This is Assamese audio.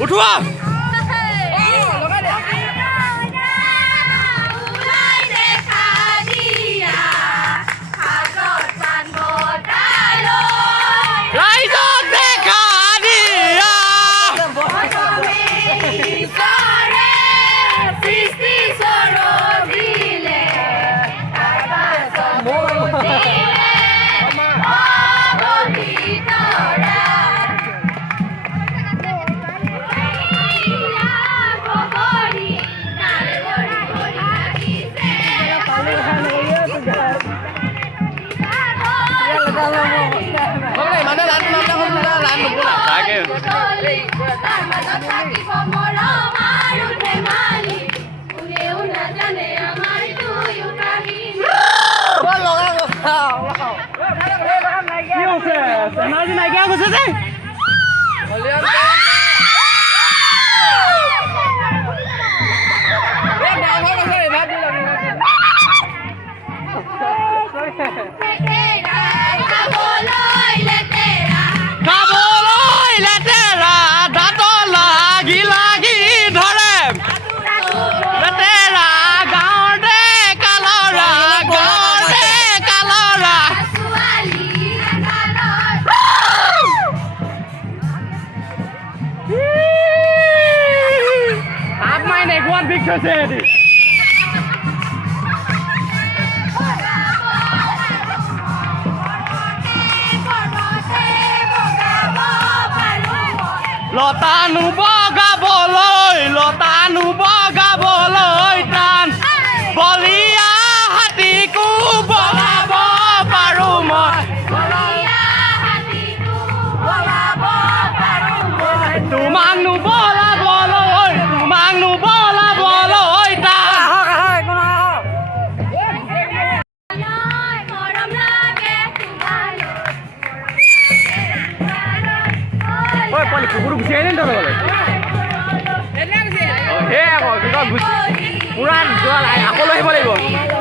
উঠোৱা ৰাইজক দেখা দিয়া মানে লান তাকে নাইকিয়া গৈছে যে খাবলৈ লেতেৰা দাঁত লাগি লাগি ধৰে লেতেৰা গাঁৱতে কালৰা গাঁৱতে কালৰা সাপ মাৰি নেগুৱাত বিষ হৈছে এটি লতানো বগাবলৈ টান বলিয়া হাতীকো বগাব পাৰোঁ মই তোমাক নুবলাবলৈ টান কুকুৰ গুচি আহিলে তহঁতৰ ঘৰলৈ সেই আকৌ পুৰা যোৱা আকৌ লৈ আহিব লাগিব